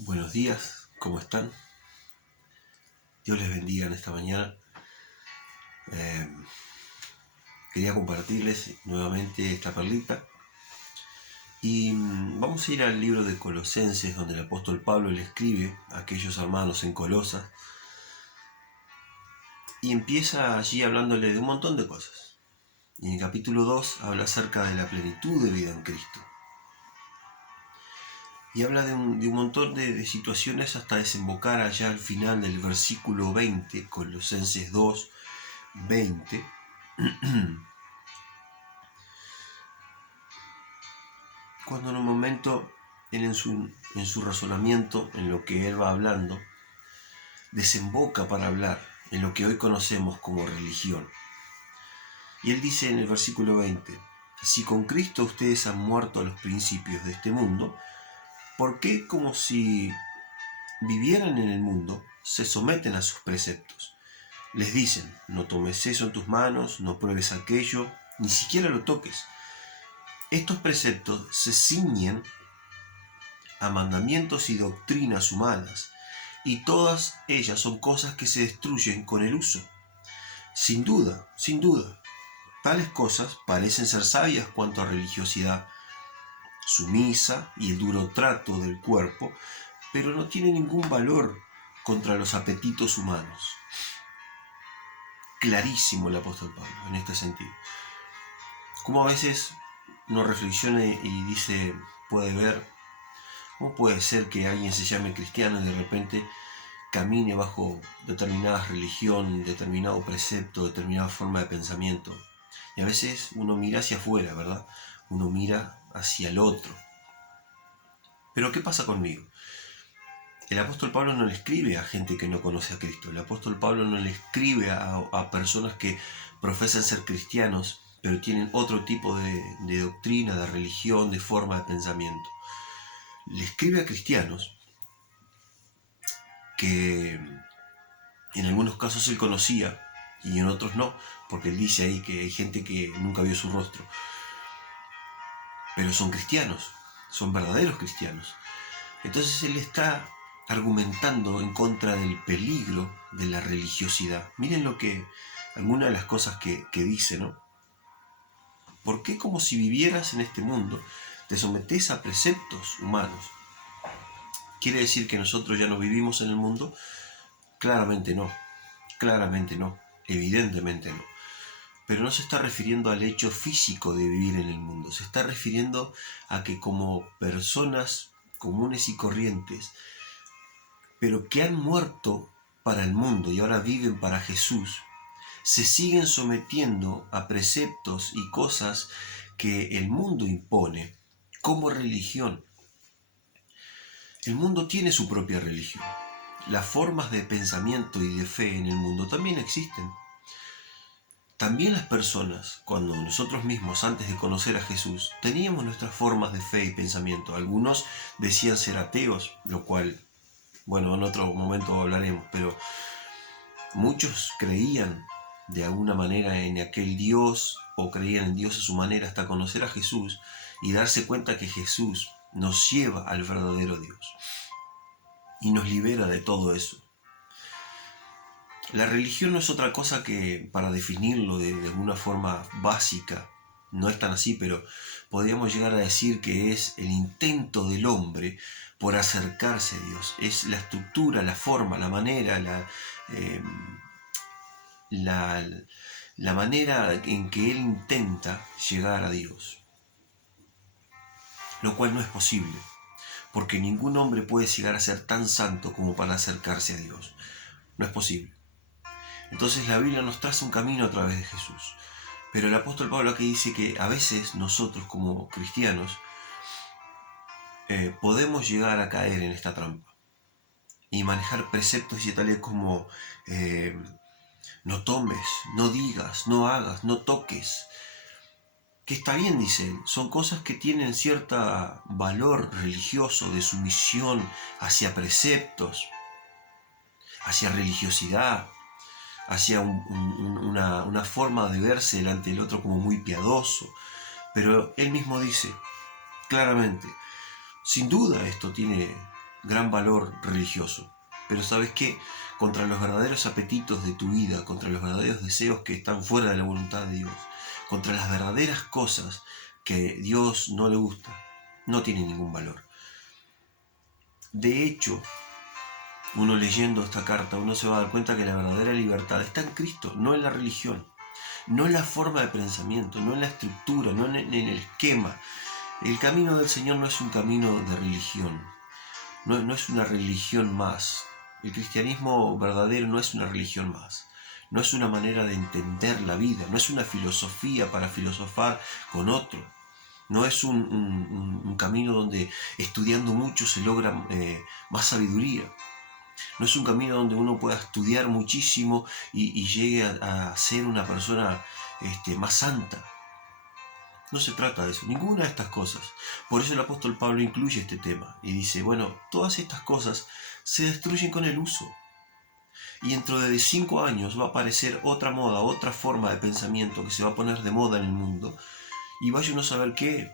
Buenos días, ¿cómo están? Dios les bendiga en esta mañana. Eh, Quería compartirles nuevamente esta perlita. Y vamos a ir al libro de Colosenses, donde el apóstol Pablo le escribe a aquellos hermanos en Colosas. Y empieza allí hablándole de un montón de cosas. Y en el capítulo 2 habla acerca de la plenitud de vida en Cristo. Y habla de un montón de situaciones hasta desembocar allá al final del versículo 20, Colosenses 2, 20. Cuando en un momento él en su razonamiento, en lo que él va hablando, desemboca para hablar en lo que hoy conocemos como religión. Y él dice en el versículo 20, si con Cristo ustedes han muerto a los principios de este mundo, ¿por qué como si vivieran en el mundo se someten a sus preceptos? Les dicen, no tomes eso en tus manos, no pruebes aquello, ni siquiera lo toques. Estos preceptos se ciñen a mandamientos y doctrinas humanas, y todas ellas son cosas que se destruyen con el uso. Sin duda, tales cosas parecen ser sabias cuanto a religiosidad sumisa y el duro trato del cuerpo, pero no tienen ningún valor contra los apetitos humanos. Clarísimo el apóstol Pablo en este sentido. Como a veces uno reflexiona y dice, puede ver, ¿cómo puede ser que alguien se llame cristiano y de repente camine bajo determinada religión, determinado precepto, determinada forma de pensamiento? Y a veces uno mira hacia afuera, ¿verdad? Uno mira hacia el otro. Pero ¿qué pasa conmigo? El apóstol Pablo no le escribe a gente que no conoce a Cristo. El apóstol Pablo no le escribe a personas que profesan ser cristianos, pero tienen otro tipo de doctrina, de religión, de forma de pensamiento. Le escribe a cristianos que en algunos casos él conocía y en otros no, porque él dice ahí que hay gente que nunca vio su rostro. Pero son cristianos, son verdaderos cristianos. Entonces él está argumentando en contra del peligro de la religiosidad. Miren algunas de las cosas que dice, ¿no? ¿Por qué como si vivieras en este mundo te sometes a preceptos humanos? ¿Quiere decir que nosotros ya no vivimos en el mundo? Claramente no, evidentemente no. Pero no se está refiriendo al hecho físico de vivir en el mundo, se está refiriendo a que como personas comunes y corrientes, pero que han muerto para el mundo y ahora viven para Jesús, se siguen sometiendo a preceptos y cosas que el mundo impone como religión. El mundo tiene su propia religión. Las formas de pensamiento y de fe en el mundo también existen. También las personas, cuando nosotros mismos, antes de conocer a Jesús, teníamos nuestras formas de fe y pensamiento. Algunos decían ser ateos, lo cual, bueno, en otro momento hablaremos, pero muchos creían de alguna manera en aquel Dios o creían en Dios a su manera hasta conocer a Jesús y darse cuenta que Jesús nos lleva al verdadero Dios y nos libera de todo eso. La religión no es otra cosa que, para definirlo de alguna forma básica, no es tan así, pero podríamos llegar a decir que es el intento del hombre por acercarse a Dios. Es la estructura, la forma, la manera, la manera en que él intenta llegar a Dios. Lo cual no es posible, porque ningún hombre puede llegar a ser tan santo como para acercarse a Dios. No es posible. Entonces la Biblia nos traza un camino a través de Jesús. Pero el apóstol Pablo aquí dice que a veces nosotros como cristianos podemos llegar a caer en esta trampa y manejar preceptos y tales como no tomes, no digas, no hagas, no toques. Que está bien, dicen, son cosas que tienen cierto valor religioso de sumisión hacia preceptos, hacia religiosidad, hacia una forma de verse delante del otro como muy piadoso. Pero él mismo dice claramente, sin duda esto tiene gran valor religioso. Pero ¿sabes qué? Contra los verdaderos apetitos de tu vida, contra los verdaderos deseos que están fuera de la voluntad de Dios, contra las verdaderas cosas que Dios no le gusta, no tiene ningún valor. De hecho, uno leyendo esta carta, uno se va a dar cuenta que la verdadera libertad está en Cristo, no en la religión, no en la forma de pensamiento, no en la estructura, no en el esquema. El camino del Señor no es un camino de religión, no es una religión más. El cristianismo verdadero no es una religión más, no es una manera de entender la vida, no es una filosofía para filosofar con otro, no es un camino donde estudiando mucho se logra más sabiduría, no es un camino donde uno pueda estudiar muchísimo y llegue a ser una persona más santa. No se trata de eso, ninguna de estas cosas. Por eso el apóstol Pablo incluye este tema y dice, bueno, todas estas cosas se destruyen con el uso. Y dentro de 5 años va a aparecer otra moda, otra forma de pensamiento que se va a poner de moda en el mundo. Y vaya uno a saber qué.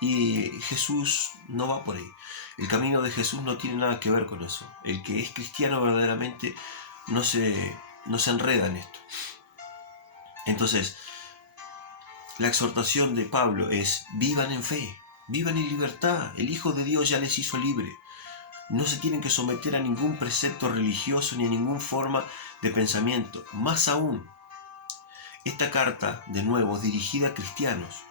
Y Jesús no va por ahí. El camino de Jesús no tiene nada que ver con eso. El que es cristiano verdaderamente no se enreda en esto. Entonces, la exhortación de Pablo es: vivan en fe, vivan en libertad. El Hijo de Dios ya les hizo libre. No se tienen que someter a ningún precepto religioso ni a ninguna forma de pensamiento. Más aún, esta carta, de nuevo, es dirigida a cristianos.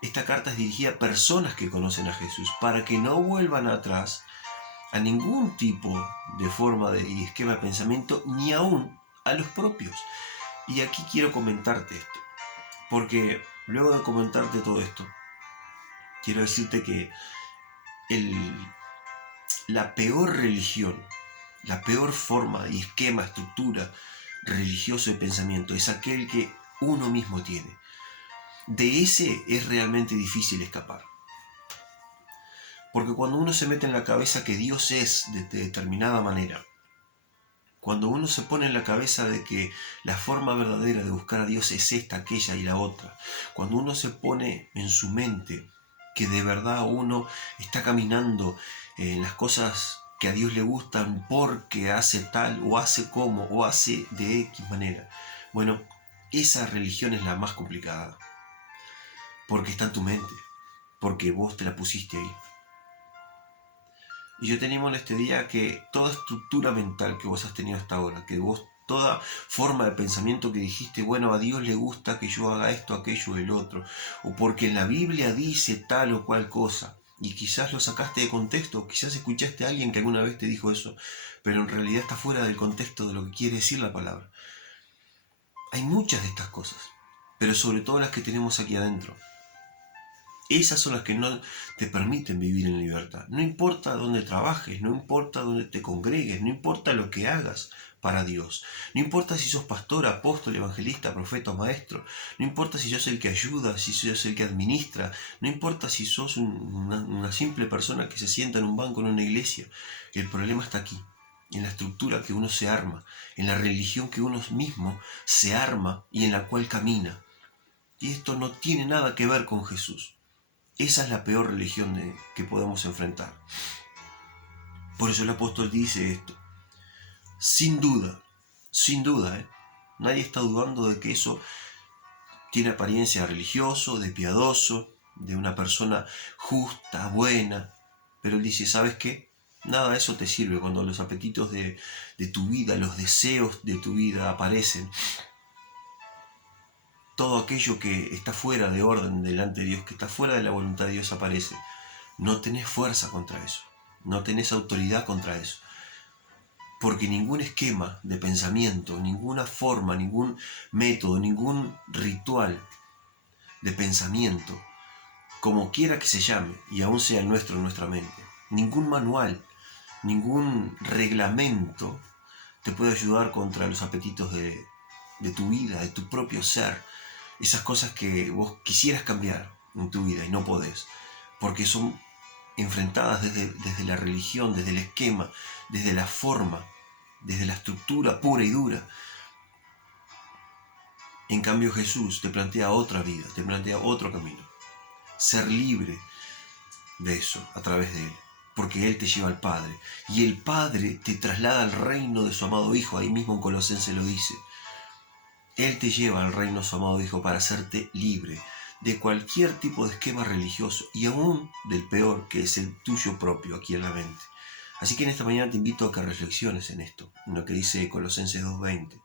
Esta carta es dirigida a personas que conocen a Jesús, para que no vuelvan atrás a ningún tipo de forma y esquema de pensamiento, ni aún a los propios. Y aquí quiero comentarte esto, porque luego de comentarte todo esto, quiero decirte que la peor religión, la peor forma y esquema, estructura religioso de pensamiento es aquel que uno mismo tiene. De ese es realmente difícil escapar. Porque cuando uno se mete en la cabeza que Dios es de determinada manera, cuando uno se pone en la cabeza de que la forma verdadera de buscar a Dios es esta, aquella y la otra, cuando uno se pone en su mente que de verdad uno está caminando en las cosas que a Dios le gustan porque hace tal o hace como o hace de X manera, bueno, esa religión es la más complicada. Porque está en tu mente, porque vos te la pusiste ahí. Y yo te animo en este día que toda estructura mental que vos has tenido hasta ahora, que vos, toda forma de pensamiento que dijiste, bueno, a Dios le gusta que yo haga esto, aquello, el otro, o porque en la Biblia dice tal o cual cosa, y quizás lo sacaste de contexto, quizás escuchaste a alguien que alguna vez te dijo eso, pero en realidad está fuera del contexto de lo que quiere decir la palabra. Hay muchas de estas cosas, pero sobre todo las que tenemos aquí adentro. Esas son las que no te permiten vivir en libertad. No importa dónde trabajes, no importa dónde te congregues, no importa lo que hagas para Dios. No importa si sos pastor, apóstol, evangelista, profeta o maestro. No importa si sos el que ayuda, si sos el que administra. No importa si sos una simple persona que se sienta en un banco en una iglesia. El problema está aquí, en la estructura que uno se arma, en la religión que uno mismo se arma y en la cual camina. Y esto no tiene nada que ver con Jesús. Esa es la peor religión que podemos enfrentar. Por eso el apóstol dice esto. Sin duda, nadie está dudando de que eso tiene apariencia religioso, de piadoso, de una persona justa, buena. Pero él dice, ¿sabes qué? Nada de eso te sirve cuando los apetitos de tu vida, los deseos de tu vida aparecen. Todo aquello que está fuera de orden delante de Dios, que está fuera de la voluntad de Dios aparece. No tenés fuerza contra eso, no tenés autoridad contra eso. Porque ningún esquema de pensamiento, ninguna forma, ningún método, ningún ritual de pensamiento, como quiera que se llame, y aún sea el nuestro en nuestra mente, ningún manual, ningún reglamento te puede ayudar contra los apetitos de tu vida, de tu propio ser. Esas cosas que vos quisieras cambiar en tu vida y no podés, porque son enfrentadas desde la religión, desde el esquema, desde la forma, desde la estructura pura y dura. En cambio Jesús te plantea otra vida, te plantea otro camino. Ser libre de eso a través de Él. porque Él te lleva al Padre. Y el Padre te traslada al reino de su amado Hijo, ahí mismo en Colosenses lo dice. Él te lleva al reino de su amado Hijo para hacerte libre de cualquier tipo de esquema religioso y aún del peor, que es el tuyo propio aquí en la mente. Así que en esta mañana te invito a que reflexiones en esto, en lo que dice Colosenses 2:20.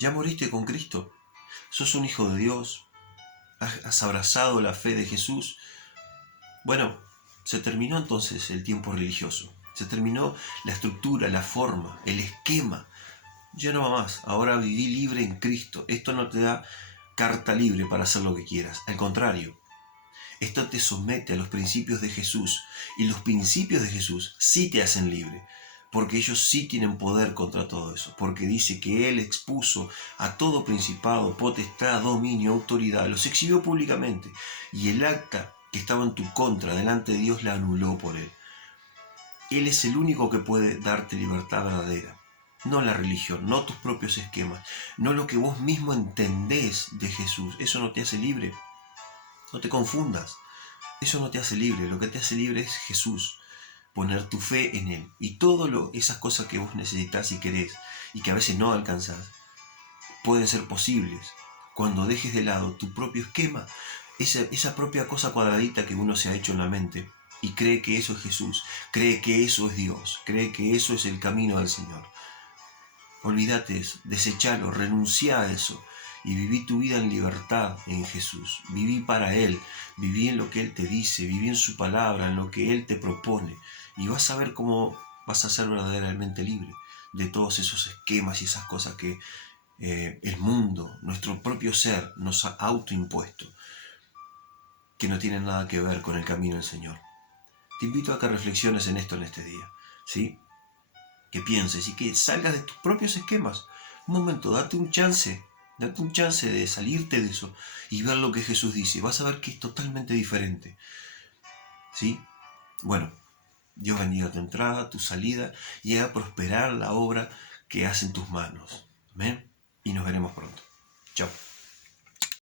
¿Ya moriste con Cristo? ¿Sos un hijo de Dios? ¿Has abrazado la fe de Jesús? Bueno, se terminó entonces el tiempo religioso. Se terminó la estructura, la forma, el esquema. Ya no va más. Ahora viví libre en Cristo. Esto no te da carta libre para hacer lo que quieras. Al contrario, esto te somete a los principios de Jesús. Y los principios de Jesús sí te hacen libre. Porque ellos sí tienen poder contra todo eso. Porque dice que Él expuso a todo principado, potestad, dominio, autoridad. Los exhibió públicamente. Y el acta que estaba en tu contra delante de Dios la anuló por Él. Él es el único que puede darte libertad verdadera. No la religión, no tus propios esquemas, no lo que vos mismo entendés de Jesús. Eso no te hace libre. No te confundas. Eso no te hace libre. Lo que te hace libre es Jesús. Poner tu fe en Él. Y todas esas cosas que vos necesitas y querés y que a veces no alcanzás, pueden ser posibles cuando dejes de lado tu propio esquema, esa propia cosa cuadradita que uno se ha hecho en la mente y cree que eso es Jesús, cree que eso es Dios, cree que eso es el camino del Señor. Olvídate eso, desechalo, renuncia a eso y viví tu vida en libertad en Jesús. Viví para Él, viví en lo que Él te dice, viví en su palabra, en lo que Él te propone. Y vas a ver cómo vas a ser verdaderamente libre de todos esos esquemas y esas cosas que el mundo, nuestro propio ser, nos ha autoimpuesto, que no tienen nada que ver con el camino del Señor. Te invito a que reflexiones en esto en este día, ¿sí? Que pienses y que salgas de tus propios esquemas. Un momento, date un chance de salirte de eso y ver lo que Jesús dice. Vas a ver que es totalmente diferente, ¿sí? Bueno, Dios bendiga tu entrada, tu salida y haga prosperar la obra que hace en tus manos. Amén. Y nos veremos pronto. Chao.